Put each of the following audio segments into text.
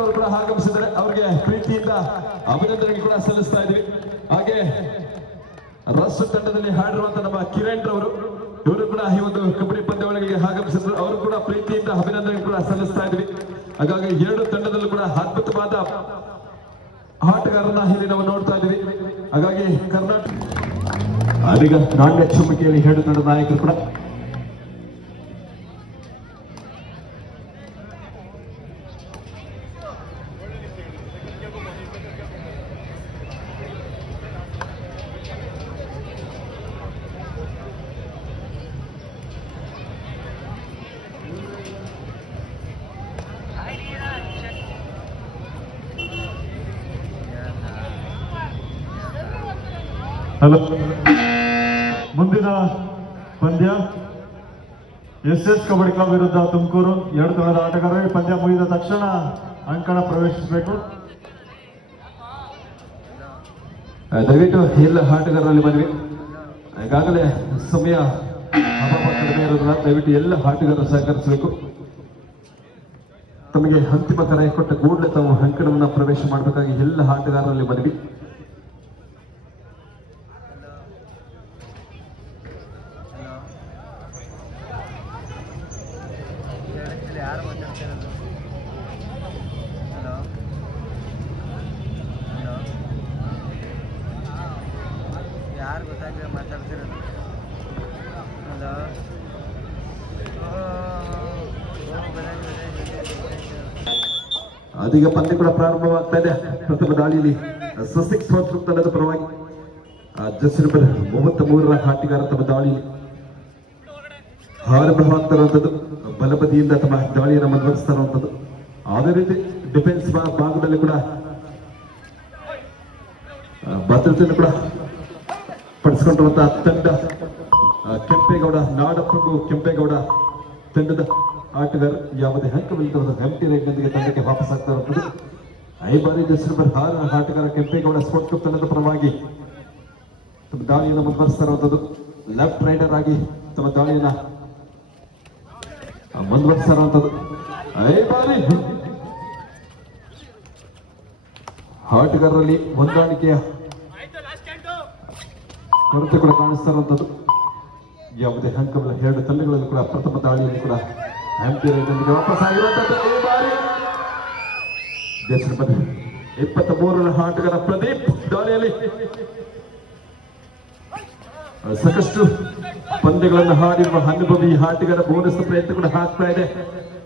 ಅವರು ಕೂಡ ಆಗಮಿಸಿದ್ದಾರೆ. ಅವರಿಗೆ ಪ್ರೀತಿಯಿಂದ ಅಭಿನಂದನೆ ಕೂಡ ಸಲ್ಲಿಸ್ತಾ ಇದ್ವಿ. ಹಾಗೆ ರಾಷ್ಟ್ರ ತಂಡದಲ್ಲಿ ಹಾಡಿರುವಂತಹ ನಮ್ಮ ಕಿರಣ್ ರವರು ಇವರು ಕೂಡ ಈ ಒಂದು ಕಬಡ್ಡಿ ಪಂದ್ಯಾವಳಿಗೆ ಆಗಮಿಸಿದ್ರು. ಅವರು ಕೂಡ ಪ್ರೀತಿಯಿಂದ ಅಭಿನಂದನೆ ಕೂಡ ಸಲ್ಲಿಸ್ತಾ ಇದ್ವಿ. ಹಾಗಾಗಿ ಎರಡು ತಂಡದಲ್ಲೂ ಕೂಡ ಅದ್ಭುತವಾದ ಆಟಗಾರರನ್ನ ಇಲ್ಲಿ ನಾವು ನೋಡ್ತಾ ಇದ್ವಿ. ಹಾಗಾಗಿ ಕರ್ನಾಟಕ ಅದೀಗ ನಾಣ್ಯ ಚುಮಕಿಯಲ್ಲಿ ಎರಡು ತಂಡದ ನಾಯಕರು ಕೂಡ ಹಲೋ. ಮುಂದಿನ ಪಂದ್ಯ SS ಕಬಡ್ಡಿ ಕ್ಲಬ್ ವಿರುದ್ಧ ತುಮಕೂರು. ಎರಡು ತಂಡದ ಆಟಗಾರರಿಗೆ ಪಂದ್ಯ ಮುಗಿದ ತಕ್ಷಣ ಅಂಕಣ ಪ್ರವೇಶಿಸಬೇಕು. ದಯವಿಟ್ಟು ಎಲ್ಲ ಆಟಗಾರರಲ್ಲಿ ಮನವಿ, ಈಗಾಗಲೇ ಸಮಯ ಅಭಾವ ಕಡಿಮೆ ಇರೋದ್ರಿಂದ ದಯವಿಟ್ಟು ಎಲ್ಲ ಆಟಗಾರರು ಸಹಕರಿಸಬೇಕು. ತಮಗೆ ಅಂತಿಮ ಕರೆ ಕೊಟ್ಟ ಕೂಡಲೇ ತಾವು ಅಂಕಣವನ್ನು ಪ್ರವೇಶ ಮಾಡಬೇಕಾಗಿ ಎಲ್ಲ ಆಟಗಾರರಲ್ಲಿ ಮನವಿ. ಅದೀಗ ಪಂದ್ಯ ಕೂಡ ಪ್ರಾರಂಭವಾಗ್ತಾ ಇದೆ. ಪ್ರಥಮ ದಾಳಿಯಲ್ಲಿ ಸಸೆಕ್ಸ್ ತಂಡದ ಪರವಾಗಿ ಜಸ್ಟ್ ನಂಬರ್ 33ರ ಆಟಗಾರ ತಮ್ಮ ದಾಳಿಯಲ್ಲಿ ಆರಂಭವಾಗ್ತಾ ಇರುವಂಥದ್ದು. ಬಲಬದಿಯಿಂದ ತಮ್ಮ ದಾಳಿಯನ್ನು ಮುಂದುವರಿಸ್ತಾ ಇರುವಂಥದ್ದು. ಅದೇ ರೀತಿ ಡಿಫೆನ್ಸ್ ಭಾಗದಲ್ಲಿ ಕೂಡ ಭದ್ರತೆಯನ್ನು ಕೂಡ ಪಡಿಸಿಕೊಂಡಿರುವಂತಹ ತಂಡ ಕೆಂಪೇಗೌಡ, ನಾಡಪ್ರಭು ಕೆಂಪೇಗೌಡ ತಂಡದ ಆಟಗಾರ ಯಾವುದೇ ಅಂಕವಿಲ್ಲದ ಎಂಟಿ ರೈಟ್ನೊಂದಿಗೆ ತಂಡಕ್ಕೆ ವಾಪಸ್ ಆಗ್ತಾ ಇರುತ್ತದೆ. ಈ ಬಾರಿ ಜಸ್ಟ್ ನಂಬರ್ 6ರ ಆಟಗಾರ ಕೆಂಪೇಗೌಡ ಸ್ಪೋರ್ಟ್ಸ್ ಕ್ಲಬ್ ತಂಡದ ಪರವಾಗಿ ತಮ್ಮ ದಾಳಿಯನ್ನು ಮುಂದುವರಿಸ್ತಾ ಇರುವಂಥದ್ದು. ಲೆಫ್ಟ್ ರೈಡರ್ ಆಗಿ ತಮ್ಮ ದಾಳಿಯನ್ನ ಮುಂದುವರಿಸ್ತಾ ಇರುವಂಥದ್ದು. ಈ ಬಾರಿ ಆಟಗಾರರಲ್ಲಿ ಹೊಂದಾಣಿಕೆಯ ಕೊರತೆ ಕೂಡ ಕಾಣಿಸ್ತಾ ಇರುವಂಥದ್ದು. ಯಾವುದೇ ಅಂಕವಿಲ್ಲ. ಎರಡು ತಂಡಗಳಲ್ಲಿ ಕೂಡ ಪ್ರಥಮ ದಾಳಿಯಲ್ಲಿ ಕೂಡ ಎಂಟಿ ರೈಟ್ನೊಂದಿಗೆ ವಾಪಸ್ ಆಗಿರುವಂಥದ್ದು. ಈ ಬಾರಿ ಜಸ್ಟ್ ನಂಬರ್ 23ರ ಆಟಗಾರ ಪ್ರದೀಪ್ ದಾಳಿಯಲ್ಲಿ ಸಾಕಷ್ಟು ಪಂದ್ಯಗಳನ್ನು ಹಾಡಿರುವ ಅನುಭವಿ ಆಟಗಾರ ಬೋನಸ್ ಪ್ರಯತ್ನ ಕೂಡ ಹಾಕ್ತಾ ಇದೆ.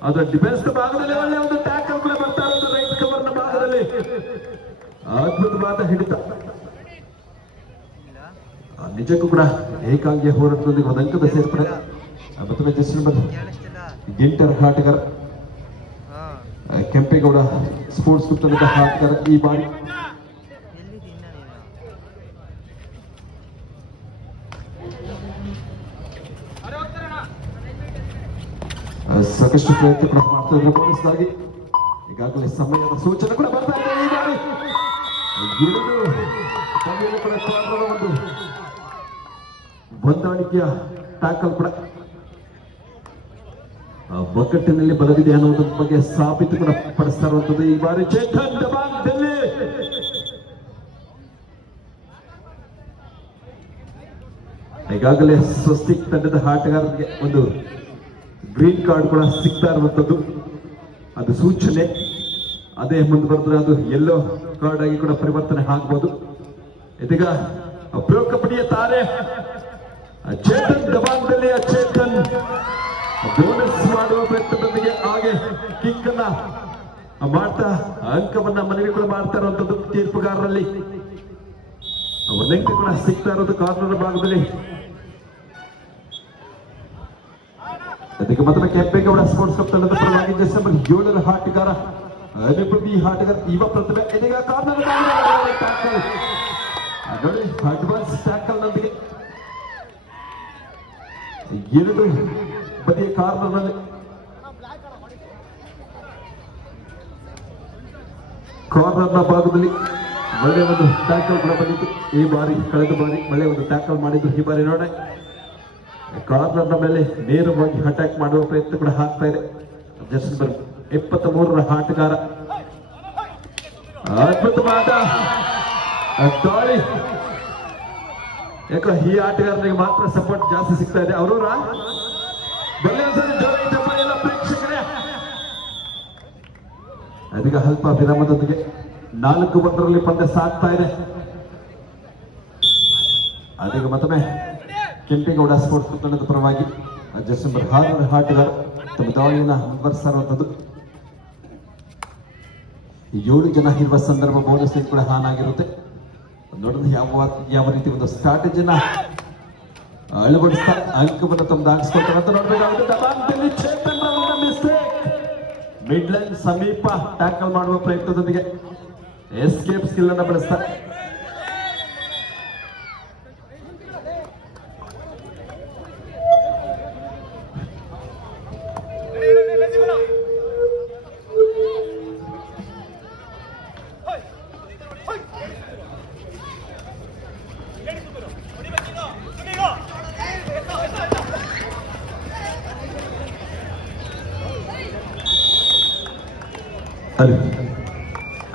ಅದರ ಡಿಫೆನ್ಸ್ ಭಾಗದಲ್ಲಿ ಒಳ್ಳೆ ಒಂದು ಟ್ಯಾಕಲ್ ಕೂಡ ಬರ್ತಾ ಇರೋದು. ರೈಟ್ ಕವರ್ನ ಭಾಗದಲ್ಲಿ ಅದ್ಭುತವಾದ ಹಿಡಿತ. ನಿಜಕ್ಕೂ ಕೂಡ ಏಕಾಂಗಿಯ ಹೋರಾಟದೊಂದಿಗೆ ಒಂದು ಅಂಕದ ಸೇರ್ಪಡೆ. ಮತ್ತೊಮ್ಮೆ ಜಸ್ಟ್ ನಂಬರ್ 8ರ ಆಟಗಾರ ಕೆಂಪೇಗೌಡ ಸ್ಪೋರ್ಟ್ಸ್ ಕ್ಲಬ್ ತಂಡದ ಆಟಗಾರ ಈ ಬಾರಿ ಸಾಕಷ್ಟು ಪ್ರಯತ್ನ ಕೂಡ ಮಾಡ್ತಾ ಇದ್ದಾರೆ ಪೊಲೀಸ್ಗಾಗಿ. ಈಗಾಗಲೇ ಸಮಯದ ಸೂಚನೆ ಕೂಡ ಬರ್ತಾ ಇದೆ. ಈ ಬಾರಿ ಒಂದು ಹೊಂದಾಣಿಕೆಯ ಟ್ಯಾಕಲ್ ಕೂಡ ಒಗ್ಗಟ್ಟಿನಲ್ಲಿ ಬಲವಿದೆ ಅನ್ನೋದ್ರ ಬಗ್ಗೆ ಸಾಬೀತು ಕೂಡ ಪಡಿಸ್ತಾ ಇರುವಂತದ್ದು. ಈ ಬಾರಿ ಚೇತನ್ ದಬಾಂಗ್ದಲ್ಲಿ ಈಗಾಗಲೇ ಸ್ವಸ್ತಿಕ್ ತಂಡದ ಆಟಗಾರರಿಗೆ ಒಂದು ಗ್ರೀನ್ ಕಾರ್ಡ್ ಕೂಡ ಸಿಗ್ತಾ ಇರುವಂತದ್ದು. ಅದು ಸೂಚನೆ. ಅದೇ ಮುಂದೆ ಬರೆದ್ರೆ ಅದು ಯೆಲ್ಲೋ ಕಾರ್ಡ್ ಆಗಿ ಕೂಡ ಪರಿವರ್ತನೆ ಆಗ್ಬೋದು. ಇದೀಗ ಪ್ರೊ ಕಬಡ್ಡಿಯ ತಾರೆ ಚೇತನ್ ದಬಾಂಗ್ದಲ್ಲಿ ಚೇತನ್ ಬೋನಸ್ ಮಾಡುವ ಪ್ರಯತ್ನದೊಂದಿಗೆ ಹಾಗೆ ಕಿಕ್ ಅನ್ನ ಮಾಡ್ತಾ ಅಂಕವನ್ನ ಮನವಿ ಕೂಡ ಮಾಡ್ತಾ ಇರುವಂತದ್ದು. ತೀರ್ಪುಗಾರರಲ್ಲಿ ಒಂದು ಅಂಕ ಕೂಡ ಸಿಗ್ತಾ ಇರೋದು ಕಾರ್ನರ್ ಭಾಗದಲ್ಲಿ. ಅದಕ್ಕೆ ಮತ್ತೊಮ್ಮೆ ಕೆಂಪೇಗೌಡ ಸ್ಪೋರ್ಟ್ಸ್ ಕ್ಲಬ್ ತಂಡದ ಪರವಾಗಿ ಜಸ್ಟ್ ನಂಬರ್ 7ರ ಆಟಗಾರ ಅನುಭವಿ ಆಟಗಾರ ಯುವ ಪ್ರತಿಭೆ. ಇದೀಗ ಕಾರ್ನರ್ ಟ್ಯಾಕಲ್ ನೋಡಿ, ಅಡ್ವಾನ್ಸ್ ಟ್ಯಾಕಲ್ ನೊಂದಿಗೆ ಎರಡು ಬದಿಯ ಕಾರ್ನರ್ನಲ್ಲಿ ಕಾರ್ನರ್ನ ಭಾಗದಲ್ಲಿ ಒಳ್ಳೆಯ ಒಂದು ಟ್ಯಾಕಲ್ ಕೂಡ ಬಂದಿತ್ತು. ಈ ಬಾರಿ ಕಳೆದ ಬಾರಿ ಒಳ್ಳೆಯ ಒಂದು ಟ್ಯಾಕಲ್ ಮಾಡಿದ್ದು. ಈ ಬಾರಿ ನೋಡ ಕಾರ್ನರ್ನ ಮೇಲೆ ನೇರವಾಗಿ ಅಟ್ಯಾಕ್ ಮಾಡುವ ಪ್ರಯತ್ನ ಕೂಡ ಆಗ್ತಾ ಇದೆ. ಜಸ್ಟ್ ನಂಬರ್ 23ರ ಆಟಗಾರ ಅದ್ಭುತವಾದ ದಾಳಿ. ಯಾಕೋ ಈ ಆಟಗಾರನಿಗೆ ಮಾತ್ರ ಸಪೋರ್ಟ್ ಜಾಸ್ತಿ ಸಿಗ್ತಾ ಇದೆ. ಅವರೂರ ಎಲ್ಲ ಪ್ರೇಕ್ಷಕರೇ ಅದೀಗ ಅಲ್ಪ ವಿರಾಮದೊಂದಿಗೆ 4-1 ಪಂದ್ಯ ಸಾಗ್ತಾ ಇದೆ. ಅದೀಗ ಮತ್ತೊಮ್ಮೆ ಕೆಂಪೇಗೌಡ ಸ್ಪೋರ್ಟ್ಸ್ ತಂಡದ ಪರವಾಗಿ ಜಸ್ಟ್ ನಂಬರ್ 6 ಆಟಗಾರ ತಮ್ಮ ದಾಳಿಯನ್ನು ಮುಂದುವರಿಸಿರುವಂಥದ್ದು. 7 ಜನ ಇರುವ ಸಂದರ್ಭ ಬೋನಸ್ ಕೂಡ ಹಾನಾಗಿರುತ್ತೆ. ನೋಡೋದು ಯಾವ ರೀತಿ ಒಂದು ಸ್ಟ್ರಾಟಜಿನ ಅಳವಡಿಸ್ತಾ ಅಂಕವನ್ನು ತಮ್ಮದಾಗಿಸ್ಕೊಳ್ತಾರೆ ಅಂತ ನೋಡ್ಬೇಕಾಗುತ್ತೆ. ಮಿಡ್ ಲೈನ್ ಸಮೀಪ ಟ್ಯಾಕಲ್ ಮಾಡುವ ಪ್ರಯತ್ನದೊಂದಿಗೆ ಎಸ್ಕೇಪ್ ಸ್ಕಿಲ್ ಅನ್ನು ಬಳಸ್ತಾರೆ.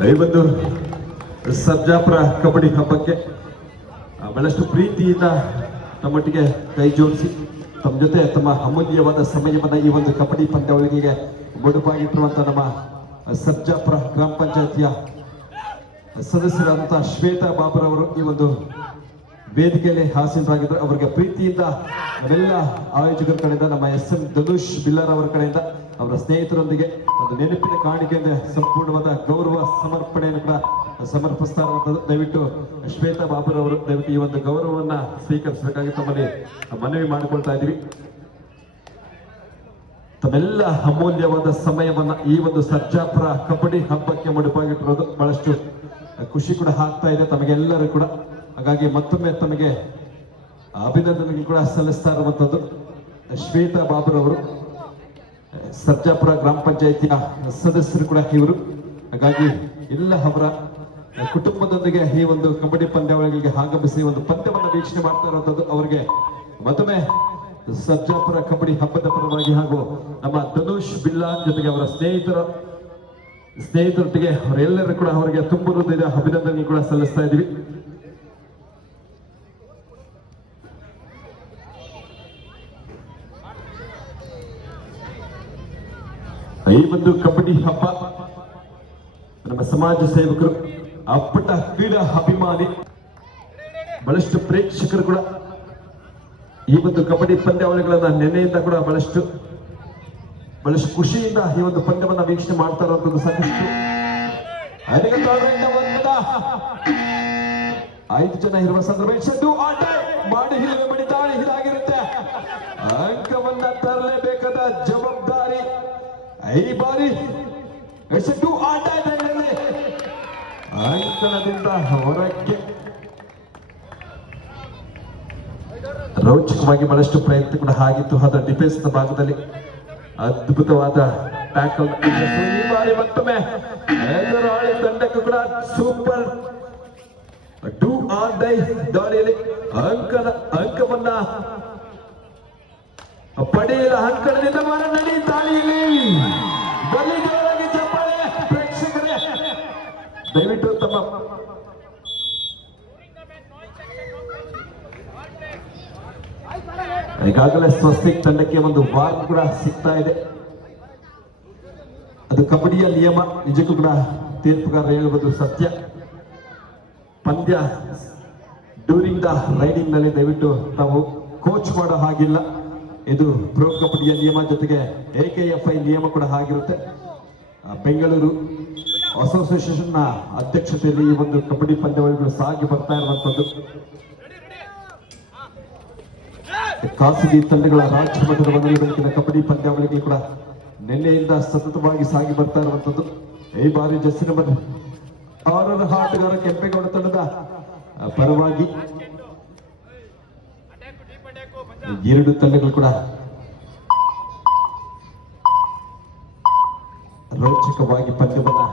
ಈ ಒಂದು ಸರ್ಜಾಪುರ ಕಬಡ್ಡಿ ಹಬ್ಬಕ್ಕೆ ಬಹಳಷ್ಟು ಪ್ರೀತಿಯಿಂದ ತಮ್ಮೊಟ್ಟಿಗೆ ಕೈ ಜೋಡಿಸಿ ತಮ್ಮ ಜೊತೆ ತಮ್ಮ ಅಮೂಲ್ಯವಾದ ಸಮಯವನ್ನು ಈ ಒಂದು ಕಬಡ್ಡಿ ಪಂದ್ಯಾವಳಿಗೆ ಮುಡುಪಾಗಿಟ್ಟಿರುವಂತಹ ನಮ್ಮ ಸರ್ಜಾಪುರ ಗ್ರಾಮ ಪಂಚಾಯತಿಯ ಸದಸ್ಯರಾದಂತಹ ಶ್ವೇತಾ ಬಾಬುರವರು ಈ ಒಂದು ವೇದಿಕೆಯಲ್ಲಿ ಹಾಸನರಾಗಿದ್ದರು. ಅವರಿಗೆ ಪ್ರೀತಿಯಿಂದ ನಾವೆಲ್ಲ ಆಯೋಜಕರ ಕಡೆಯಿಂದ ನಮ್ಮ SM ಧನುಷ್ ಬಿಲ್ಲರ್ ಅವರ ಕಡೆಯಿಂದ ಅವರ ಸ್ನೇಹಿತರೊಂದಿಗೆ ಒಂದು ನೆನಪಿನ ಕಾಣಿಕೆಯಿಂದ ಸಂಪೂರ್ಣವಾದ ಗೌರವ ಸಮರ್ಪಣೆಯನ್ನು ಕೂಡ ಸಮರ್ಪಿಸ್ತಾ ಇರುವಂತದ್ದು. ದಯವಿಟ್ಟು ಶ್ವೇತಾ ಬಾಬುರವರು ದಯವಿಟ್ಟು ಈ ಒಂದು ಗೌರವವನ್ನ ಸ್ವೀಕರಿಸಬೇಕಾಗಿ ತಮ್ಮಲ್ಲಿ ಮನವಿ ಮಾಡಿಕೊಳ್ತಾ ಇದ್ದೀವಿ. ತಮ್ಮೆಲ್ಲ ಅಮೂಲ್ಯವಾದ ಸಮಯವನ್ನ ಈ ಒಂದು ಸರ್ಜಾಪುರ ಕಬಡ್ಡಿ ಹಬ್ಬಕ್ಕೆ ಮುಡುಪಾಗಿಟ್ಟಿರೋದು ಬಹಳಷ್ಟು ಖುಷಿ ಕೂಡ ಆಗ್ತಾ ಇದೆ ತಮಗೆಲ್ಲರೂ ಕೂಡ. ಹಾಗಾಗಿ ಮತ್ತೊಮ್ಮೆ ತಮಗೆ ಅಭಿನಂದನೆ ಕೂಡ ಸಲ್ಲಿಸ್ತಾ ಇರುವಂತದ್ದು ಶ್ವೇತಾ ಬಾಬುರವರು, ಸರ್ಜಾಪುರ ಗ್ರಾಮ ಪಂಚಾಯತಿಯ ಸದಸ್ಯರು ಕೂಡ ಇವರು. ಹಾಗಾಗಿ ಎಲ್ಲ ಅವರ ಕುಟುಂಬದೊಂದಿಗೆ ಈ ಒಂದು ಕಬಡ್ಡಿ ಪಂದ್ಯಾವಳಿಗಳಿಗೆ ಆಗಮಿಸಿ ಒಂದು ಪಂದ್ಯವನ್ನು ವೀಕ್ಷಣೆ ಮಾಡ್ತಾ ಇರುವಂತದ್ದು. ಅವರಿಗೆ ಮತ್ತೊಮ್ಮೆ ಸರ್ಜಾಪುರ ಕಬಡ್ಡಿ ಹಬ್ಬದ ಪರವಾಗಿ ಹಾಗೂ ನಮ್ಮ ಧನುಷ್ ಬಿಲ್ಲಾ ಜೊತೆಗೆ ಅವರ ಸ್ನೇಹಿತರೊಟ್ಟಿಗೆ ಅವರೆಲ್ಲರೂ ಕೂಡ ಅವರಿಗೆ ತುಂಬ ಹೃದಯದ ಅಭಿನಂದನೆ ಕೂಡ ಸಲ್ಲಿಸ್ತಾ ಇದ್ದೀವಿ. ಈ ಒಂದು ಕಬಡ್ಡಿ ಹಬ್ಬ ನಮ್ಮ ಸಮಾಜ ಸೇವಕರು, ಅಪ್ಪಟ ಕ್ರೀಡಾ ಅಭಿಮಾನಿ, ಬಹಳಷ್ಟು ಪ್ರೇಕ್ಷಕರು ಕೂಡ ಈ ಒಂದು ಕಬಡ್ಡಿ ಪಂದ್ಯಾವಳಿಗಳನ್ನ ನೆನೆಯಿಂದ ಕೂಡ ಬಹಳಷ್ಟು ಖುಷಿಯಿಂದ ಈ ಒಂದು ಪಂದ್ಯವನ್ನ ವೀಕ್ಷಣೆ ಮಾಡ್ತಾ ಇರುವಂತದ್ದು ಸಾಕಷ್ಟು. 5 ಜನ ಇರುವ ಸಂದರ್ಭ ಆಟ ಮಾಡಿ ಮಣಿ ದಾಳಿ ಇದಾಗಿರುತ್ತೆ. ಅಂಕವನ್ನ ತರಲೇಬೇಕಾದ ಜವಾಬ್ದಾರಿ ಈ ಬಾರಿ ಆಟ ಅಂಕಣದಿಂದ ಹೊರಕ್ಕೆ ರೋಚಕವಾಗಿ ಬಹಳಷ್ಟು ಪ್ರಯತ್ನ ಕೂಡ ಆಗಿತ್ತು. ಅದರ ಡಿಫೆನ್ಸ್ ಭಾಗದಲ್ಲಿ ಅದ್ಭುತವಾದ ಟ್ಯಾಕಲ್. ಈ ಬಾರಿ ಮತ್ತೊಮ್ಮೆ ಎದುರಾಳಿ ತಂಡಕ್ಕೂ ಕೂಡ ಸೂಪರ್ ಡೂ ಆರ್ ಡೈ ದಾಳಿಯಲ್ಲಿ ಅಂಕವನ್ನ ಪಡೆಯಲ ಅಂಕಣದಿಂದ ಮಾರನಡಿ ದಾಳಿಯಲ್ಲಿ ಬಲಿಜೋರಾಗಿ ಚಪ್ಪಾಳೆ. ಪ್ರೇಕ್ಷಕರೇ ದಯವಿಟ್ಟು ತಮ್ಮ ಈಗಾಗಲೇ ಸ್ವಸ್ತಿಕ್ ತಂಡಕ್ಕೆ ಒಂದು ವಾರ್ ಕೂಡ ಸಿಗ್ತಾ ಇದೆ. ಅದು ಕಬಡ್ಡಿಯ ನಿಯಮ, ನಿಜಕ್ಕೂ ಕೂಡ ತೀರ್ಪುಗಾರ ಹೇಳುವುದು ಸತ್ಯ. ಪಂದ್ಯ ಡ್ಯೂರಿಂಗ್ ದ ರೈಡಿಂಗ್ ನಲ್ಲಿ ದಯವಿಟ್ಟು ತಾವು ಕೋಚ್ ಮಾಡೋ ಹಾಗಿಲ್ಲ. ಇದು ಪ್ರೋ ಕಬಡ್ಡಿಯ ನಿಯಮ, ಜೊತೆಗೆ AKFI ನಿಯಮ ಕೂಡ ಆಗಿರುತ್ತೆ. ಬೆಂಗಳೂರು ಅಸೋಸಿಯೇಷನ್ ನ ಅಧ್ಯಕ್ಷತೆಯಲ್ಲಿ ಈ ಒಂದು ಕಬಡ್ಡಿ ಪಂದ್ಯಾವಳಿಗಳು ಸಾಗಿ ಬರ್ತಾ ಇರುವಂತದ್ದು. ಖಾಸಗಿ ತಂಡಗಳ ರಾಜ್ಯ ಮಟ್ಟದ ಒಂದನೇ ಬೆಳಕಿನ ಕಬಡ್ಡಿ ಪಂದ್ಯಾವಳಿಗಳು ಕೂಡ ನಿನ್ನೆಯಿಂದ ಸತತವಾಗಿ ಸಾಗಿ ಬರ್ತಾ ಇರುವಂತದ್ದು. ಈ ಬಾರಿ ಜರ್ಸಿ ನಂಬರ್ 6 ಆಟಗಾರ ಕೆಂಪೇಗೌಡ ತಂಡದ ಪರವಾಗಿ 2 ತಂಡಗಳು ಕೂಡ ರೋಚಕವಾಗಿ ಪಂದ್ಯವನ್ನ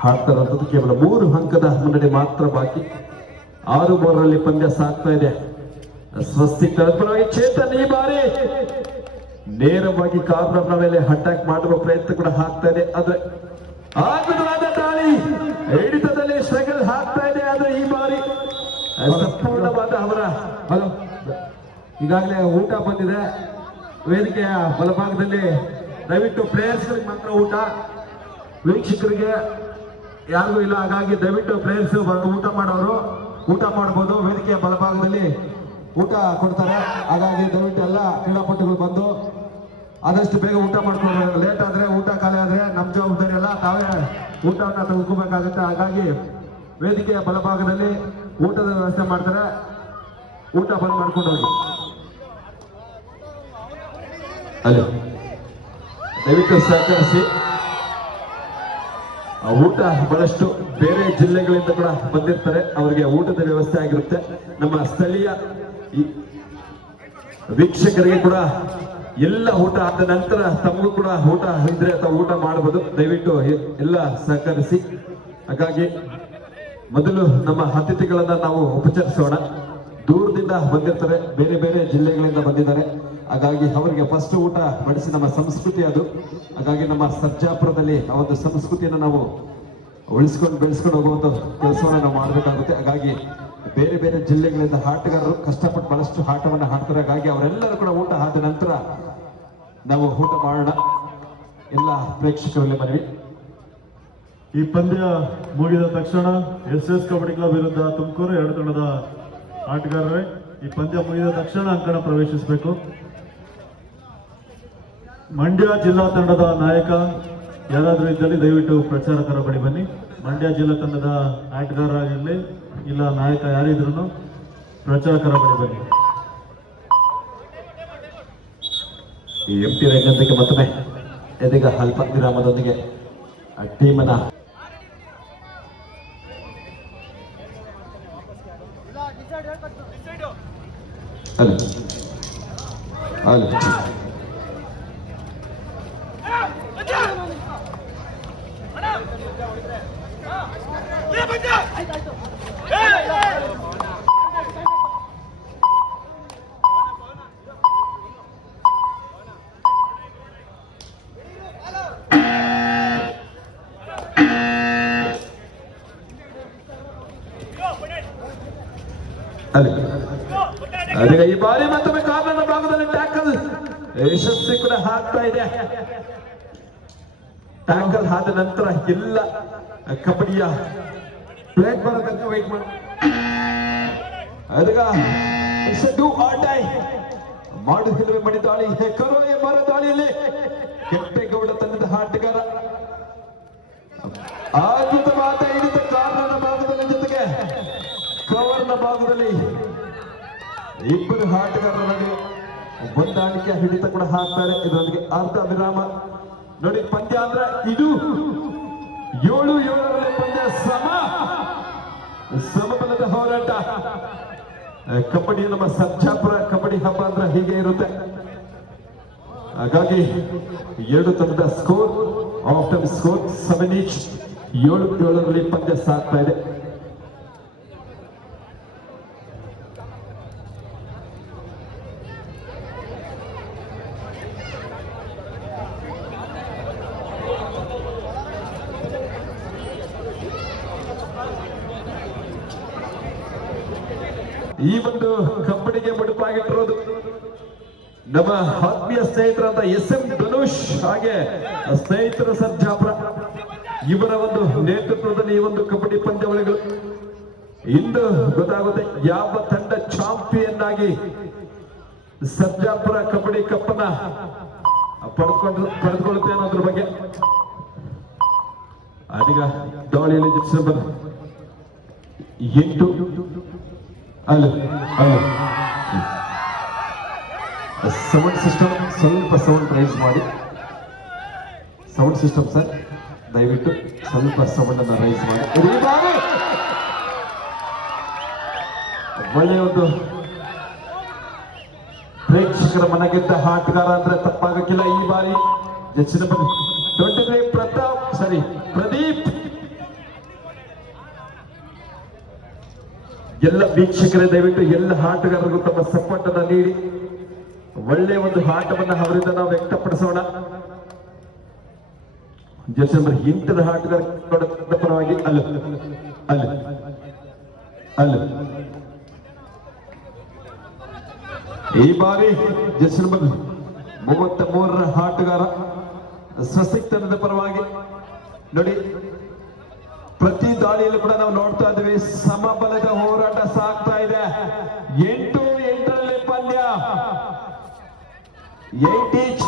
ಹಾಡ್ತಾ ಇರುವಂತದ್ದು. ಕೇವಲ 3 ಅಂಕದ ಮುನ್ನಡೆ ಮಾತ್ರ ಬಾಕಿ. 6-3ರಲ್ಲಿ ಪಂದ್ಯ ಸಾಗ್ತಾ ಇದೆ. ಸ್ವಸ್ತಿಕ್ ಪರವಾಗಿ ಚೇತನ್ ಈ ಬಾರಿ ನೇರವಾಗಿ ಕಾರ್ನರ್ನ ಮೇಲೆ ಅಟ್ಯಾಕ್ ಮಾಡುವ ಪ್ರಯತ್ನ ಕೂಡ ಆಗ್ತಾ ಇದೆ. ಆದ್ರೆ ಅದ್ಭುತವಾದ ದಾಳಿ ಹಿಡಿತದಲ್ಲಿ ಸ್ಟ್ರಗಲ್ ಆಗ್ತಾ ಇದೆ. ಆದ್ರೆ ಈ ಬಾರಿ ಸಂಪೂರ್ಣವಾದ ಅವರ ಈಗಾಗಲೇ ಊಟ ಬಂದಿದೆ ವೇದಿಕೆಯ ಬಲಭಾಗದಲ್ಲಿ. ದಯವಿಟ್ಟು ಪ್ಲೇಯರ್ಸ್ಗಳಿಗೆ ಮಾತ್ರ ಊಟ, ವೀಕ್ಷಕರಿಗೆ ಯಾರಿಗೂ ಇಲ್ಲ. ಹಾಗಾಗಿ ದಯವಿಟ್ಟು ಪ್ಲೇಯರ್ಸ್ ಊಟ ಮಾಡೋರು ಊಟ ಮಾಡಬಹುದು. ವೇದಿಕೆಯ ಬಲಭಾಗದಲ್ಲಿ ಊಟ ಕೊಡ್ತಾರೆ. ಹಾಗಾಗಿ ದಯವಿಟ್ಟು ಎಲ್ಲ ಕ್ರೀಡಾಪಟುಗಳು ಬಂದು ಆದಷ್ಟು ಬೇಗ ಊಟ ಮಾಡ್ಕೊಳ್ಬೇಕು. ಲೇಟ್ ಆದ್ರೆ ಊಟ ಖಾಲಿ ಆದ್ರೆ ನಮ್ಮ ಜವಾಬ್ದಾರಿ ಅಲ್ಲ, ತಾವೇ ಊಟವನ್ನ ತೆಗೆದುಕೋಬೇಕಾಗುತ್ತೆ. ಹಾಗಾಗಿ ವೇದಿಕೆಯ ಬಲಭಾಗದಲ್ಲಿ ಊಟದ ವ್ಯವಸ್ಥೆ ಮಾಡ್ತಾರೆ. ಊಟ ಬಂದ್ ಮಾಡ್ಕೊಂಡು ಹೋಗಿ. ಅಲ್ಲಿ ದಯವಿಟ್ಟು ಸಹಕರಿಸಿ. ಊಟ ಬಹಳಷ್ಟು ಬೇರೆ ಜಿಲ್ಲೆಗಳಿಂದ ಕೂಡ ಬಂದಿರ್ತಾರೆ, ಅವರಿಗೆ ಊಟದ ವ್ಯವಸ್ಥೆ ಆಗಿರುತ್ತೆ. ನಮ್ಮ ಸ್ಥಳೀಯ ವೀಕ್ಷಕರಿಗೆ ಕೂಡ ಎಲ್ಲ ಊಟ ಆದ ನಂತರ ತಮಗೂ ಕೂಡ ಊಟ ಇದ್ರೆ ಅಥವಾ ಊಟ ಮಾಡಬಹುದು. ದಯವಿಟ್ಟು ಎಲ್ಲ ಸಹಕರಿಸಿ. ಹಾಗಾಗಿ ಮೊದಲು ನಮ್ಮ ಅತಿಥಿಗಳನ್ನ ನಾವು ಉಪಚರಿಸೋಣ. ದೂರದಿಂದ ಬಂದಿರ್ತಾರೆ, ಬೇರೆ ಬೇರೆ ಜಿಲ್ಲೆಗಳಿಂದ ಬಂದಿದ್ದಾರೆ. ಹಾಗಾಗಿ ಅವರಿಗೆ ಫಸ್ಟ್ ಊಟ ಬಡಿಸಿ ನಮ್ಮ ಸಂಸ್ಕೃತಿ ಅದು. ಹಾಗಾಗಿ ನಮ್ಮ ಸರ್ಜಾಪುರದಲ್ಲಿ ಆ ಒಂದು ಸಂಸ್ಕೃತಿಯನ್ನು ನಾವು ಉಳಿಸ್ಕೊಂಡು ಬೆಳೆಸ್ಕೊಂಡು ಹೋಗುವಂತ ಕೆಲಸವನ್ನು ನಾವು ಮಾಡಬೇಕಾಗುತ್ತೆ. ಹಾಗಾಗಿ ಬೇರೆ ಬೇರೆ ಜಿಲ್ಲೆಗಳಿಂದ ಆಟಗಾರರು ಕಷ್ಟಪಟ್ಟು ಬಹಳಷ್ಟು ಆಟವನ್ನು ಆಡ್ತಾರೆ. ಹಾಗಾಗಿ ಅವರೆಲ್ಲರೂ ಕೂಡ ಊಟ ಆದ ನಂತರ ನಾವು ಊಟ ಮಾಡೋಣ. ಎಲ್ಲ ಪ್ರೇಕ್ಷಕರಲ್ಲಿ ಮನವಿ. ಈ ಪಂದ್ಯ ಮುಗಿದ ತಕ್ಷಣ SS ಕಬಡ್ಡಿ ಕ್ಲಬ್ ವಿರುದ್ಧ ತುಮಕೂರು 2 ತಂಡದ ಆಟಗಾರರೇ ಈ ಪಂದ್ಯ ಮುಗಿದ ತಕ್ಷಣ ಅಂಕಣ ಪ್ರವೇಶಿಸಬೇಕು. ಮಂಡ್ಯ ಜಿಲ್ಲಾ ತಂಡದ ನಾಯಕ ಯಾರಾದರೂ ಇದ್ದಲ್ಲಿ ದಯವಿಟ್ಟು ಪ್ರಚಾರಕರ ಬಳಿ ಬನ್ನಿ. ಮಂಡ್ಯ ಜಿಲ್ಲಾ ತಂಡದ ಆಟಗಾರರಾಗಿರಲಿ ಇಲ್ಲ ನಾಯಕ ಯಾರಿದ್ರು ಪ್ರಚಾರಕರ ಬಳಿ ಬನ್ನಿ. ಈ MT ರಂಗಂತಕ್ಕೆ ಮತ್ತೊಮ್ಮೆ ಇದೀಗ ಅಲ್ಪ ವಿರಾಮದೊಂದಿಗೆ ಟೀಮನ್ನ ಅದೀಗ ಈ ಬಾರಿ ಮತ್ತೊಮ್ಮೆ ಕಾರ್ನರ್ ಭಾಗದಲ್ಲಿ ಟ್ಯಾಕಲ್ ಯಶಸ್ವಿ ಕೂಡ ಆಗ್ತಾ ಇದೆ. ಟ್ಯಾಕಲ್ ಆದ ನಂತರ ಎಲ್ಲ ಕಬಡ್ಡಿಯ ಪ್ಲೇಟ್ ಬರೋದಕ್ಕೆ ವೈಟ್ ಮಾಡಿ ಅದೀಗ ಮಾಡುತ್ತಿರುವ ಮಣಿ ದಾಳಿ ಕರೋಯ ಮರ ದಾಳಿಯಲ್ಲಿ ಕೆಂಪೇಗೌಡ ತಂಡದ ಆಟಗಾರ ಅದ್ಭುತವಾದ ಹಿಡಿತ ಕಾರ್ನರ್ ಭಾಗದಲ್ಲಿ ಜೊತೆಗೆ ಕವರ್ನ ಭಾಗದಲ್ಲಿ ಇಬ್ಬರು ಆಟಗಾರರಲ್ಲಿ ಹೊಂದಾಣಿಕೆ ಹಿಡಿತ ಕೂಡ ಹಾಕ್ತಾರೆ. ಇದರೊಂದಿಗೆ ಅರ್ಧ ವಿರಾಮ. ನೋಡಿ ಪಂದ್ಯ ಅಂದ್ರೆ ಇದು 7-7ರಲ್ಲಿ ಪಂದ್ಯ ಸಮಬಲದ ಹೋರಾಟ. ಕಬಡ್ಡಿ ನಮ್ಮ ಸರ್ಜಾಪುರ ಕಬಡ್ಡಿ ಹಬ್ಬ ಅಂದ್ರೆ ಹೀಗೆ ಇರುತ್ತೆ. ಹಾಗಾಗಿ 2 ತಂಡದ score half time score 7 each. 7-7ರಲ್ಲಿ ಪಂದ್ಯ ಸಾಗ್ತಾ ಇದೆ. ಈ ಒಂದು ಕಬಡ್ಡಿಗೆ ಮುಡುಪಾಗಿಟ್ಟಿರೋದು ನಮ್ಮ ಆತ್ಮೀಯ ಸ್ನೇಹಿತರಾದ SM ಧನುಷ್ ಹಾಗೆ ಸ್ನೇಹಿತರ ಸರ್ಜಾಪುರ ಇವರ ಒಂದು ನೇತೃತ್ವದಲ್ಲಿ ಈ ಒಂದು ಕಬಡ್ಡಿ ಪಂದ್ಯಾವಳಿಗಳು ಇಂದು ಗೊತ್ತಾಗುತ್ತೆ ಯಾವ ತಂಡ ಚಾಂಪಿಯನ್ ಆಗಿ ಸರ್ಜಾಪುರ ಕಬಡ್ಡಿ ಕಪ್ಪನ್ನ ಪಡೆದುಕೊಳ್ಳುತ್ತೆ ಅನ್ನೋದ್ರ ಬಗ್ಗೆ. ಅದೀಗ ದಾಳಿಯಲ್ಲಿ ಡಿಸೆಂಬರ್ 8 ಸೌಂಡ್ ಸಿಸ್ಟಮ್ ಸ್ವಲ್ಪ ಸೌಂಡ್ ರೈಸ್ ಮಾಡಿ. ಸೌಂಡ್ ಸಿಸ್ಟಮ್ ಸರ್ ದಯವಿಟ್ಟು ಸ್ವಲ್ಪ ಸೌಂಡ್ ಅನ್ನ ರೈಸ್ ಮಾಡಿ. ಒಳ್ಳೆಯ ಒಂದು ಪ್ರೇಕ್ಷಕರ ಮನಗೆದ್ದ ಆಟಗಾರ ಅಂದ್ರೆ ತಪ್ಪಾಗಕ್ಕಿಲ್ಲ. ಈ ಬಾರಿ ದೊಡ್ಡ ಪ್ರದೀಪ್ ಎಲ್ಲ ವೀಕ್ಷಕರೇ ದಯವಿಟ್ಟು ಎಲ್ಲ ಆಟಗಾರರಿಗೂ ತಮ್ಮ ಸಪೋರ್ಟ್ ಅನ್ನ ನೀಡಿ ಒಳ್ಳೆಯ ಒಂದು ಆಟವನ್ನ ಅವರಿಂದ ನಾವು ವ್ಯಕ್ತಪಡಿಸೋಣ. ಜರ್ಸಿ ನಂಬರ್ 8ರ ಆಟಗಾರ ಪರವಾಗಿ ಅಲ್ಲ ಅಲ್ಲ ಅಲ್ಲ ಈ ಬಾರಿ ಜರ್ಸಿ ನಂಬರ್ 33ರ ಆಟಗಾರ ಸ್ವಸ್ತಿಕ್ ತಂಡದ ಪರವಾಗಿ ನೋಡಿ. ಪ್ರತಿ ದಾಳಿಯಲ್ಲೂ ಕೂಡ ನಾವು ನೋಡ್ತಾ ಇದ್ದೀವಿ, ಸಮಬಲದ ಹೋರಾಟ ಸಾಗ್ತಾ ಇದೆ. 8-8ರಲ್ಲಿ ಪಂದ್ಯ. 8 ಈಚ್.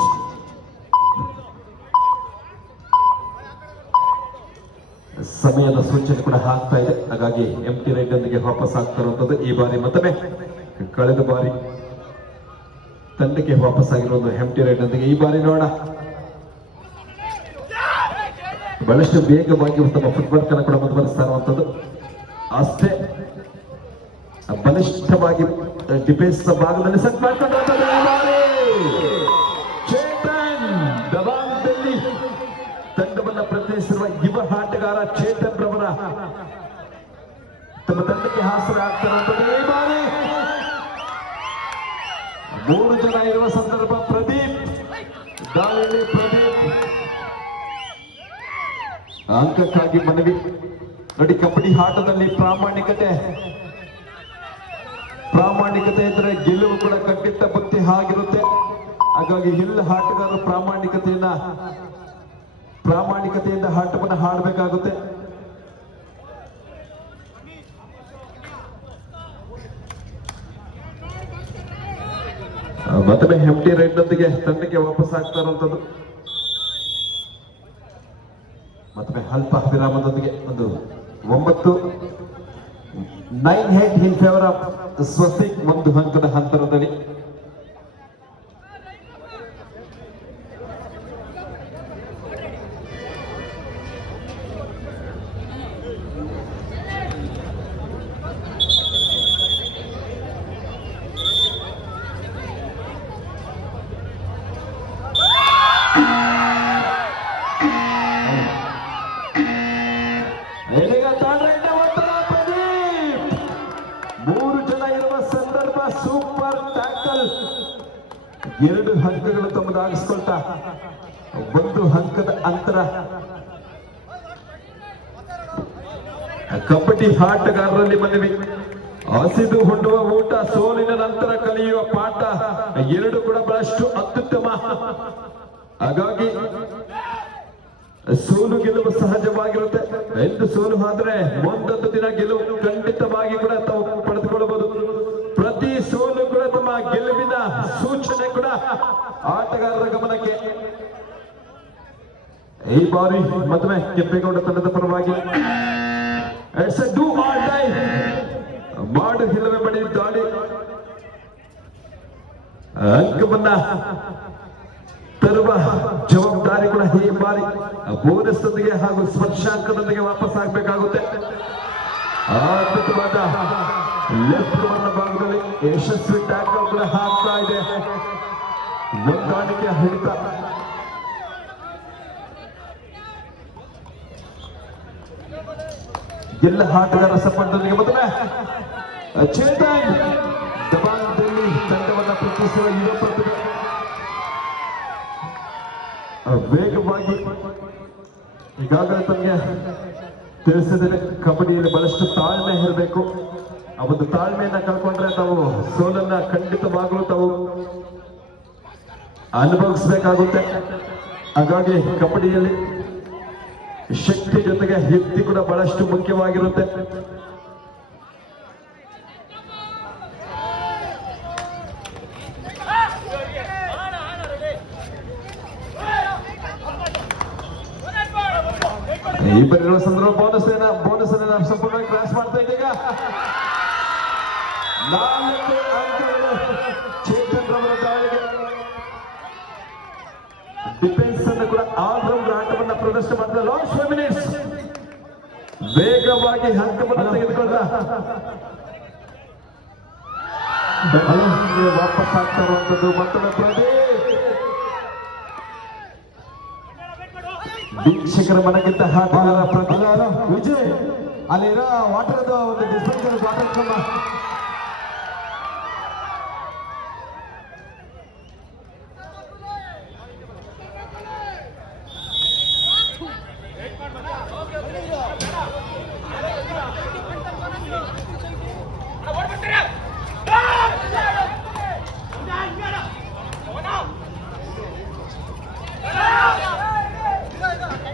ಸಮಯದ ಸೂಚನೆ ಕೂಡ ಆಗ್ತಾ ಇದೆ, ಹಾಗಾಗಿ ಎಂಟಿ ರೈಟ್ ಒಂದಿಗೆ ವಾಪಸ್ ಆಗ್ತಾ ಇರುವಂತದ್ದು ಈ ಬಾರಿ. ಮತ್ತೊಮ್ಮೆ ಕಳೆದ ಬಾರಿ ತಂಡಕ್ಕೆ ವಾಪಸ್ ಆಗಿರೋದು ಎಂಟಿ ರೈಟ್ ಒಂದಿಗೆ. ಈ ಬಾರಿ ನೋಡ ಬಹಳಷ್ಟು ವೇಗವಾಗಿ ತಮ್ಮ ಫುಟ್ಬಾಲ್ ಕನ್ನ ಕೂಡ ಮುಂದುವರಿಸ್ತಾ ಇರುವಂತದ್ದು. ಅಷ್ಟೇ ಬಲಿಷ್ಠವಾಗಿ ಡಿಫೆನ್ಸ್ ಭಾಗದಲ್ಲಿ ಸೆಟ್ ಮಾಡ್ಕೊಂಡಿರುವಂತದ್ದು ಈ ಬಾರಿ. ಚೇತನ್ ದಬಾಂಗ್ದಲ್ಲಿ ತಂಡವನ್ನು ಪ್ರತಿನಿಧಿಸಿರುವ ಯುವ ಆಟಗಾರ ಚೇತನ್ ರವರ ತಮ್ಮ ತಂಡಕ್ಕೆ ಹಾಸನ ಆಗ್ತಾ ಇರುವಂತದ್ದು ಈ ಬಾರಿ. 3 ಜನ ಇರುವ ಸಂದರ್ಭ ಪ್ರದೀಪ್ ದಾಳಿಯಲ್ಲಿ ಪ್ರದೀಪ್ ಅಂಕಕ್ಕಾಗಿ ಮನವಿ ನೋಡಿ. ಕಬಡ್ಡಿ ಆಟದಲ್ಲಿ ಪ್ರಾಮಾಣಿಕತೆ ಇದ್ರೆ ಗೆಲುವು ಕೂಡ ಕಟ್ಟಿಟ್ಟ ಬುತ್ತಿ ಆಗಿರುತ್ತೆ. ಹಾಗಾಗಿ ಎಲ್ಲ ಆಟಗಾರರು ಪ್ರಾಮಾಣಿಕತೆಯಿಂದ ಆಟವನ್ನು ಆಡಬೇಕಾಗುತ್ತೆ. ಮತ್ತೊಮ್ಮೆ ಎಂಟಿ ರೈಟ್ ನೊಂದಿಗೆ ತಂಡಕ್ಕೆ ವಾಪಸ್ ಆಗ್ತಾ ಇರುವಂತದ್ದು. ಮತ್ತೊಮ್ಮೆ ಅಲ್ಪ ವಿರಾಮದೊಂದಿಗೆ ಒಂದು 9-8 ಇನ್ ಫೇವರ್ ಆಫ್ ಸ್ವಸ್ತಿಕ್, 1 ಅಂಕದ ಅಂತರದಲ್ಲಿ. Super tackle. 2 ಅಂಕಗಳು ತಮ್ಮದಾಗಿಸ್ಕೊಳ್ತಾ 1 ಅಂಕದ ಅಂತರ. ಕಬಡ್ಡಿ ಆಟಗಾರರಲ್ಲಿ ಮನವಿ, ಹಸಿದು ಹುಣ್ಣುವ ಊಟ, ಸೋಲಿನ ನಂತರ ಕಲಿಯುವ ಪಾಠ 2 ಕೂಡ ಬಹಳಷ್ಟು ಅತ್ಯುತ್ತಮ. ಹಾಗಾಗಿ ಸೋಲು ಗೆಲುವು ಸಹಜವಾಗಿರುತ್ತೆ. ಎಂದು ಸೋಲು ಆದ್ರೆ ಮುಂದೊಂದು ದಿನ ಗೆಲುವು ಖಂಡಿತವಾಗಿ ಕೂಡ ತಾವು ಪಡೆದುಕೊಳ್ಳಬಹುದು. ಪ್ರತಿ ಸೋಲು ಕೂಡ ತಮ್ಮ ಗೆಲುವಿನ ಸೂಚನೆ ಕೂಡ ಆಟಗಾರರ ಗಮನಕ್ಕೆ. ಈ ಬಾರಿ ಮತ್ತೊಮ್ಮೆ ಕೆಂಪೇಗೌಡ ತಂಡದ ಪರವಾಗಿ ಡೂ ಆರ್ ಡೈ, ಮಾಡು ಹಿಲವೆ ಬಡಿ ದಾಳಿ, ಅಂಕವನ್ನ ತರುವ ಜವಾಬ್ದಾರಿ ಕೂಡ ಈ ಬಾರಿ ಬೋನಸ್ ನೊಂದಿಗೆ ಹಾಗೂ ಸ್ಪರ್ಶಾಂಕದೊಂದಿಗೆ ವಾಪಸ್ ಆಗಬೇಕಾಗುತ್ತೆ. ಅದ್ಭುತವಾದ ಲೆಫ್ಟ್ ಭಾಗದಲ್ಲಿ ಯಶಸ್ವಿ ಟ್ಯಾಕಲ್ ಕೂಡ ಹಾಕ್ತಾ ಇದೆ. ಹೊಂದಾಣಿಕೆ ಹಿಡಿತ. ಎಲ್ಲ ಆಟಗಾರ ಸಪೋರ್ಟ್ನೊಂದಿಗೆ ಮತ್ತೊಮ್ಮೆ ಚೇತನ್ ದಬಾಂಗ್ದಲ್ಲಿ ತಂಡವನ್ನು ಪ್ರತಿನಿಧಿಸುವ ಯುವ ಪ್ರತಿಭೆ ವೇಗವಾಗಿ. ಈಗಾಗಲೇ ತಮಗೆ ತಿಳಿಸಿದರೆ ಕಬಡ್ಡಿಯಲ್ಲಿ ಬಹಳಷ್ಟು ತಾಳ್ಮೆ ಇರಬೇಕು. ಆ ಒಂದು ತಾಳ್ಮೆಯನ್ನ ಕಳ್ಕೊಂಡ್ರೆ ತಾವು ಸೋಲನ್ನ ಖಂಡಿತವಾಗಲೂ ತಾವು ಅನುಭವಿಸಬೇಕಾಗುತ್ತೆ. ಹಾಗಾಗಿ ಕಬಡ್ಡಿಯಲ್ಲಿ ಶಕ್ತಿ ಜೊತೆಗೆ ಯುಕ್ತಿ ಕೂಡ ಬಹಳಷ್ಟು ಮುಖ್ಯವಾಗಿರುತ್ತೆ. ಈ ಬರುವ ಸಂದರ್ಭ ಬೋನಸ್ ಅನ್ನು ಸಂಪೂರ್ಣವಾಗಿ ಕ್ರಾಸ್ ಮಾಡ್ತಾ ಇದ್ದೀಗ. 4 ಅಂಕಗಳು ಚೇತನ್ ರವರ ದಾಳಿಗೆ. ಡಿಫೆನ್ಸ್ ಅನ್ನು ಕೂಡ ಆಲ್ರೌಂಡರ್ ಆಟವನ್ನ ಪ್ರದರ್ಶನ ಮಾಡಿದ. ಲಾಸ್ಟ್ 5 ಮಿನಿಟ್ಸ್ ವೇಗವಾಗಿ ಅಂಕವನ್ನು ತೆಗೆದುಕೊಂಡ ವಾಪಸ್ ಆಗ್ತಾ ಇರುವಂತದ್ದು. ಮತ್ತೊಮ್ಮೆ ಪ್ರದೀಪ್ ವೀಕ್ಷಕರ ಮನಗಿದ್ದ ಆಟಗಾರ ವಿಜಯ್ ಅಲ್ಲಿರೋ ವಾಟರ್ದು ಒಂದು ಡಿಸ್ಪೆನ್ಸರ್ ವಾಟರ್ ಕಂಬ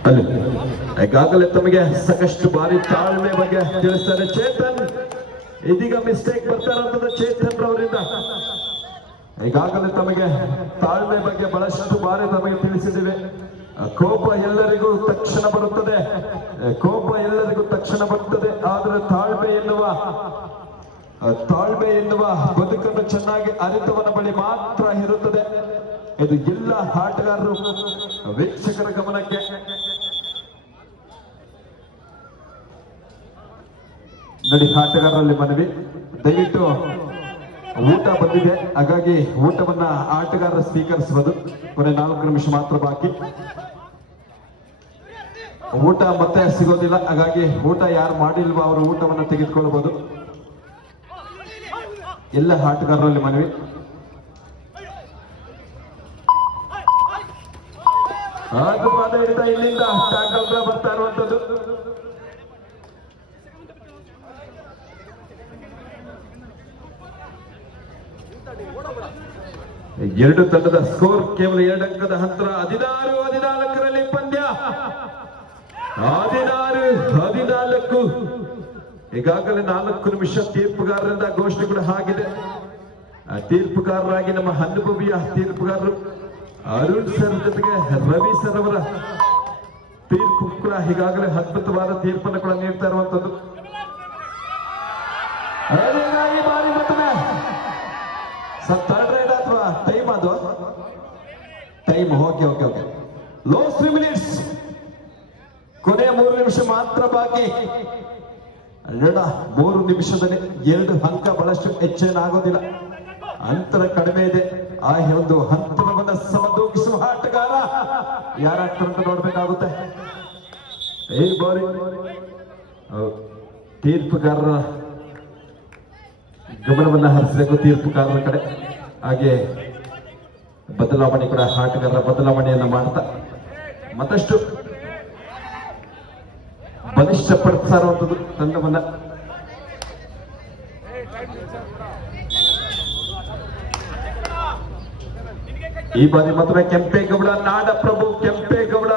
ಅಲ್ಲಿ ಈಗಾಗಲೇ ತಮಗೆ ಸಾಕಷ್ಟು ಬಾರಿ ತಾಳ್ಮೆ ಬಗ್ಗೆ ತಿಳಿಸ್ತಾರೆ ಚೇತನ್. ಇದೀಗ ಮಿಸ್ಟೇಕ್ ಬರ್ತಾರಂತದ ಚೇತನ್ ಅವರಿಂದ. ಈಗಾಗಲೇ ತಮಗೆ ತಾಳ್ಮೆ ಬಗ್ಗೆ ಬಹಳಷ್ಟು ಬಾರಿ ತಮಗೆ ತಿಳಿಸಿದ್ದೇವೆ. ಕೋಪ ಎಲ್ಲರಿಗೂ ತಕ್ಷಣ ಬರುತ್ತದೆ, ಆದರೆ ತಾಳ್ಮೆ ಎನ್ನುವ ಬದುಕನ್ನು ಚೆನ್ನಾಗಿ ಅರಿತವನ ಬಳಿ ಮಾತ್ರ ಇರುತ್ತದೆ. ಇದು ಎಲ್ಲ ಆಟಗಾರರು ವೀಕ್ಷಕರ ಗಮನಕ್ಕೆ. ನೋಡಿ, ಆಟಗಾರರಲ್ಲಿ ಮನವಿ, ದಯವಿಟ್ಟು ಊಟ ಬಂದಿದೆ, ಹಾಗಾಗಿ ಊಟವನ್ನ ಆಟಗಾರರ ಸ್ವೀಕರಿಸಬಹುದು. ಕೊನೆ 4 ನಿಮಿಷ ಮಾತ್ರ ಬಾಕಿ. ಊಟ ಮತ್ತೆ ಸಿಗೋದಿಲ್ಲ, ಹಾಗಾಗಿ ಊಟ ಯಾರು ಮಾಡಿಲ್ವೋ ಅವರು ಊಟವನ್ನ ತೆಗೆದುಕೊಳ್ಳಬಹುದು. ಎಲ್ಲ ಆಟಗಾರರಲ್ಲಿ ಮನವಿ. ಹಾಗೂ ಪಾದ ಹಿಡಿತ ಇಲ್ಲಿಂದ ಟ್ಯಾಕಲ್ ಬರ್ತಾ ಇರುವಂತದ್ದು. ಎರಡು ತಂಡದ ಸ್ಕೋರ್ ಕೇವಲ 2 ಅಂಕದ ಅಂತರ. 16-14 ಪಂದ್ಯ. 16-14. ಈಗಾಗಲೇ 4 ನಿಮಿಷ ತೀರ್ಪುಗಾರರಿಂದ ಘೋಷಣೆ ಕೂಡ ಆಗಿದೆ. ತೀರ್ಪುಗಾರರಾಗಿ ನಮ್ಮ ಅನುಭವಿಯ ತೀರ್ಪುಗಾರರು ಅರುಣ್ ಸರ್ ಜೊತೆಗೆ ರವಿ ಸರ್ ಅವರ ತೀರ್ಪು ಕೂಡ ಈಗಾಗಲೇ ಅದ್ಭುತವಾದ ತೀರ್ಪನ್ನು ಕೂಡ ನೀಡ್ತಾ ಇರುವಂತದ್ದು. ಈ ಬಾರಿ ಮತ್ತೊಮ್ಮೆ ಥರ್ಡ್ ರೈಡ್ ಅಥವಾ ಟೈಮ್, ಅದು ಟೈಮ್. ಓಕೆ. Last 3 minutes. ಕೊನೆಯ 3 ನಿಮಿಷ ಮಾತ್ರ ಬಾಕಿ. 3 ನಿಮಿಷದಲ್ಲಿ 2 ಅಂಕ ಬಹಳಷ್ಟು ಹೆಚ್ಚೇನಾಗೋದಿಲ್ಲ, ಅಂತರ ಕಡಿಮೆ ಇದೆ. ಆ ಒಂದು ಅಂತರವನ್ನು ಸಮತೂಗಿಸುವ ಆಟಗಾರ ಯಾರಾಗ್ತಾರಂತ ನೋಡ್ಬೇಕಾಗುತ್ತೆ. ಈ ಬಾರಿ ತೀರ್ಪುಗಾರರ ಗಮನವನ್ನ ಹರಿಸಬೇಕು, ತೀರ್ಪುಗಾರರ ಕಡೆ. ಹಾಗೆ ಬದಲಾವಣೆ ಕೂಡ, ಆಟಗಾರರ ಬದಲಾವಣೆಯನ್ನ ಮಾಡ್ತಾ ಮತ್ತಷ್ಟು ಬಲಿಷ್ಠಪಡಿಸ್ತಾ ಇರುವಂತದ್ದು ತಂಡವನ್ನ. ಈ ಬಾರಿ ಮತ್ತೊಮ್ಮೆ ಕೆಂಪೇಗೌಡ, ನಾಡಪ್ರಭು ಕೆಂಪೇಗೌಡ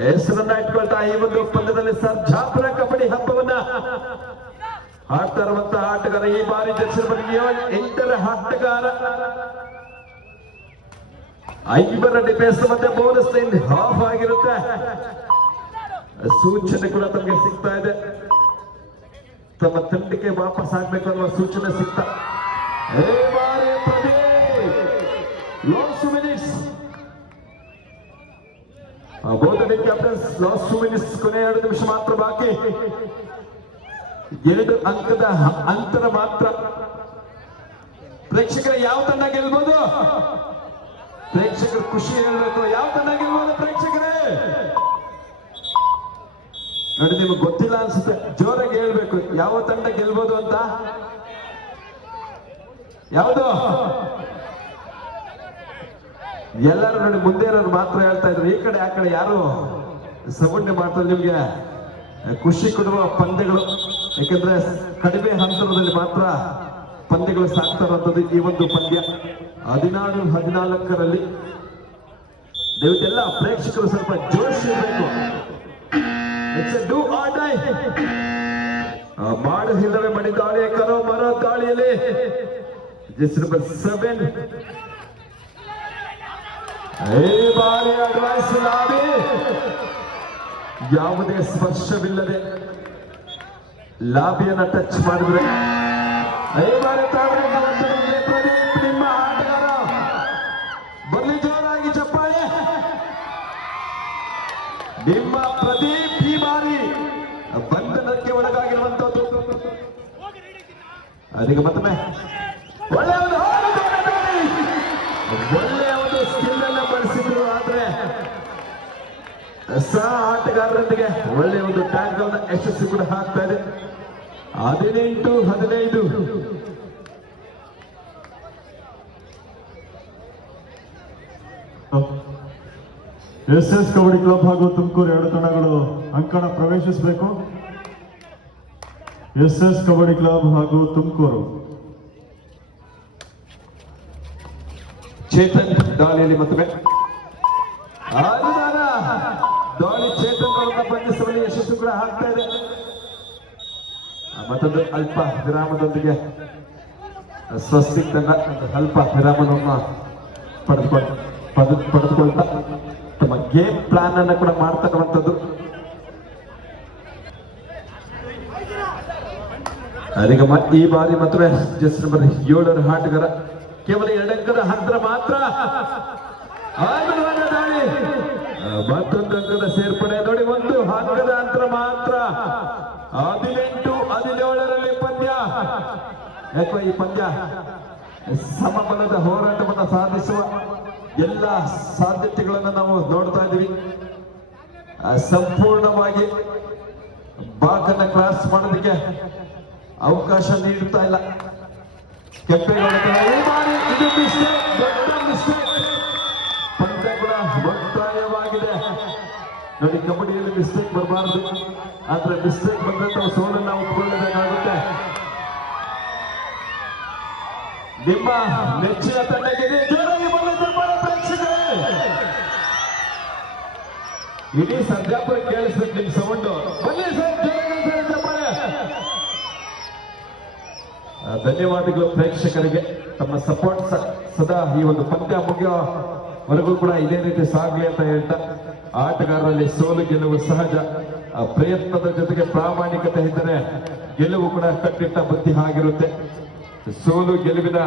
ಹೆಸರನ್ನ ಇಟ್ಕೊಳ್ತಾ ಈ ಒಂದು ಪಂದ್ಯದಲ್ಲಿ ಸರ್ಜಾಪುರ ಕಬಡ್ಡಿ ಹಬ್ಬವನ್ನ ಆಡ್ತಾ ಇರುವಂತ ಆಟಗಾರ. ಈ ಬಾರಿ ದಕ್ಷಿಣ ಬದಿಗೆ 8ರ ಆಟಗಾರ. 5 ಡಿಫೆನ್ಸ್ ಮತ್ತೆ ಬೋನಸ್ ಲೈನ್ ಆಫ್ ಆಗಿರುತ್ತೆ. ಸೂಚನೆ ಕೂಡ ತಮಗೆ ಸಿಗ್ತಾ ಇದೆ, ತಮ್ಮ ತಂಡಕ್ಕೆ ವಾಪಸ್ ಆಗ್ಬೇಕು ಅನ್ನುವ ಸೂಚನೆ ಸಿಗ್ತಾ. Last 2 minutes. ಬೋಧನೆ ಕ್ಯಾಪ್ಟನ್ಸ್, ಲಾಸ್ಟ್ 2 ಮಿನಿಟ್ಸ್. ಕೊನೆ 2 ನಿಮಿಷ ಮಾತ್ರ ಬಾಕಿ. 2 ಅಂಕದ ಅಂತರ ಮಾತ್ರ. ಪ್ರೇಕ್ಷಕರ ಯಾವ ತಂಡ ಗೆಲ್ಬಹುದು? ಪ್ರೇಕ್ಷಕರು ಖುಷಿ ಹೇಳ್ಬೇಕು. ಯಾವ ತಂಡ ಗೆಲ್ಬಹುದು ಪ್ರೇಕ್ಷಕರೇ? ನೋಡಿ, ನಿಮ್ಗೆ ಗೊತ್ತಿಲ್ಲ ಅನ್ಸುತ್ತೆ, ಜೋರಾಗಿ ಹೇಳ್ಬೇಕು ಯಾವ ತಂಡ ಗೆಲ್ಬಹುದು ಅಂತ. ಯಾವುದು? ಎಲ್ಲರೂ ನೋಡಿ, ಮುಂದೆ ಇರೋರು ಮಾತ್ರ ಹೇಳ್ತಾ ಇದ್ರು. ಈ ಕಡೆ ಆ ಕಡೆ ಯಾರು ಸಬಂಡೆ ಮಾಡ್ತಾರೆ. ನಿಮ್ಗೆ ಖುಷಿ ಕೊಡುವ ಪಂದ್ಯಗಳು, ಯಾಕಂದ್ರೆ ಕಡಿಮೆ ಅಂತರದಲ್ಲಿ ಮಾತ್ರ ಪಂದ್ಯಗಳು ಸಾಕ್ತಾ ಇರುವಂತದ್ದು ಈ ಒಂದು ಪಂದ್ಯ. 16-14ರಲ್ಲಿ ದಯವಿಟ್ಟೆಲ್ಲ ಪ್ರೇಕ್ಷಕರು ಸ್ವಲ್ಪ ಜೋಶ್ ಇರಬೇಕು. ಮಾಡು ಹಿಲ್ಲರೆ ಮಡಿ ದಾಳಿ, ಕರೋ ಮರೋ ದಾಳಿಯಲ್ಲಿ ನಂಬರ್ 7 ಈ ಬಾರಿ ಅಡ್ವೈಸ್ ಲಾಬಿ. ಯಾವುದೇ ಸ್ಪರ್ಶವಿಲ್ಲದೆ ಲಾಬಿಯನ್ನ ಟಚ್ ಮಾಡಿದ್ರೆ ಈ ಬಾರಿ ಪ್ರದೀಪ್ ನಿಮ್ಮ ಆಟಗಾರ. ಬರ್ಲಿ ಜೋರಾಗಿ ಚಪ್ಪಾಳೆ. ನಿಮ್ಮ ಪ್ರದೀಪ್ ಈ ಬಾರಿ ಬಂಧನಕ್ಕೆ ಒಳಗಾಗಿರುವಂತದ್ದು. ಅದಕ್ಕೆ ಮತ್ತೊಮ್ಮೆ ಒಳ್ಳೆಯ ಒಂದು ಸ್ಕಿಲ್ ಅನ್ನ ಬಳಸಿದ್ರು. ಆದ್ರೆ ಸಹ ಆಟಗಾರರೊಂದಿಗೆ ಒಳ್ಳೆಯ ಒಂದು ಟ್ಯಾಕಲ್ ಯಶಸ್ಸು ಕೂಡ ಆಗ್ತಾ ಇದೆ. 18-15. SS ಕಬಡ್ಡಿ ಕ್ಲಬ್ ಹಾಗೂ ತುಮಕೂರು ಎರಡು ತಂಡಗಳು ಅಂಕಣ ಪ್ರವೇಶಿಸಬೇಕು. SS ಕಬಡ್ಡಿ ಕ್ಲಬ್ ಹಾಗೂ ತುಮಕೂರು. ಚೇತನ್ ದಾಳಿಯಲ್ಲಿ ಮತ್ತೊಮ್ಮೆ ದಾಳಿ ಚೇತನ್ ಅವರನ್ನ ಬಂಧಿಸುವಲ್ಲಿ ಯಶಸ್ಸು ಕೂಡ ಆಗ್ತಾ ಇದೆ. ಮತ್ತೊಂದು ಅಲ್ಪ ವಿರಾಮದೊಂದಿಗೆ ಸ್ವಸ್ತಿಕ್ ತಂಡ ಅಲ್ಪ ವಿರಾಮವನ್ನು ಪಡೆದುಕೊಳ್ತಾ ತಮ್ಮ ಗೇಮ್ ಪ್ಲಾನ್ ಅನ್ನ ಕೂಡ ಮಾಡ್ತಕ್ಕಂಥದ್ದು. ಅದೀಗ ಈ ಬಾರಿ ಮತ್ತೊಮ್ಮೆ ಜಸ್ಟ್ ನಂಬರ್ 7 ಆಟಗಾರ ಕೇವಲ 2 ಅಂಕದ ಅಂತರ ಮಾತ್ರ. ದಾಳಿ ಮತ್ತೊಂದು ಅಂಕದ ಸೇರ್ಪಡೆ ನೋಡಿ, 1 ಅಂಕದ ಅಂತರ ಮಾತ್ರ. 18-17ರಲ್ಲಿ ಪಂದ್ಯ. ಯಾಕೋ ಈ ಪಂದ್ಯ ಸಮಬಲದ ಹೋರಾಟವನ್ನು ಸಾಧಿಸುವ ಎಲ್ಲ ಸಾಧ್ಯತೆಗಳನ್ನು ನಾವು ನೋಡ್ತಾ ಇದ್ದೀವಿ. ಸಂಪೂರ್ಣವಾಗಿ ಬಾಕನ್ನ ಕ್ರಾಸ್ ಮಾಡೋದಕ್ಕೆ ಅವಕಾಶ ನೀಡುತ್ತಾ ಇಲ್ಲ ಕೆಂಪೇಗೌಡ. ಇದು ಮಿಸ್ಟೇಕ್, ದೊಡ್ಡ ಮಿಸ್ಟೇಕ್. ಪಂದ್ಯ ಕೂಡ ಮುಕ್ತಾಯವಾಗಿದೆ ನೋಡಿ. ಕಬಡ್ಡಿಯಲ್ಲಿ ಮಿಸ್ಟೇಕ್ ಬರಬಾರದು, ಆದ್ರೆ ಮಿಸ್ಟೇಕ್ ಬಂದ್ರೆ ನಾವು ಸೋಲನ್ನು ಒಪ್ಪಿಕೊಳ್ಳಬೇಕಾಗುತ್ತೆ. ನಿಮ್ಮ ನೆಚ್ಚಿನ ತಂಡಕ್ಕೆ ಜೋರಾಗಿ ಪ್ರೇಕ್ಷಕರೇ, ಇಡೀ ಸರ್ಜಾಪುರ ಕೇಳಿಸ್ಬೇಕು ನಿಮ್ ಸೌಂಡು. ಬನ್ನಿ ಸರ್, ಧನ್ಯವಾದಗಳು ಪ್ರೇಕ್ಷಕರಿಗೆ. ತಮ್ಮ ಸಪೋರ್ಟ್ ಸದಾ ಈ ಒಂದು ಪಂದ್ಯ ಮುಗಿಯೋವರೆಗೂ ಕೂಡ ಇದೇ ರೀತಿ ಸಾಗಲಿ ಅಂತ ಹೇಳ್ತಾ, ಆಟಗಾರರಲ್ಲಿ ಸೋಲು ಗೆಲುವು ಸಹಜ. ಪ್ರಯತ್ನದ ಜೊತೆಗೆ ಪ್ರಾಮಾಣಿಕತೆ ಇದ್ದರೆ ಗೆಲುವು ಕೂಡ ಕಟ್ಟಿಟ್ಟ ಬುದ್ಧಿ ಆಗಿರುತ್ತೆ. ಸೋಲು ಗೆಲುವಿನ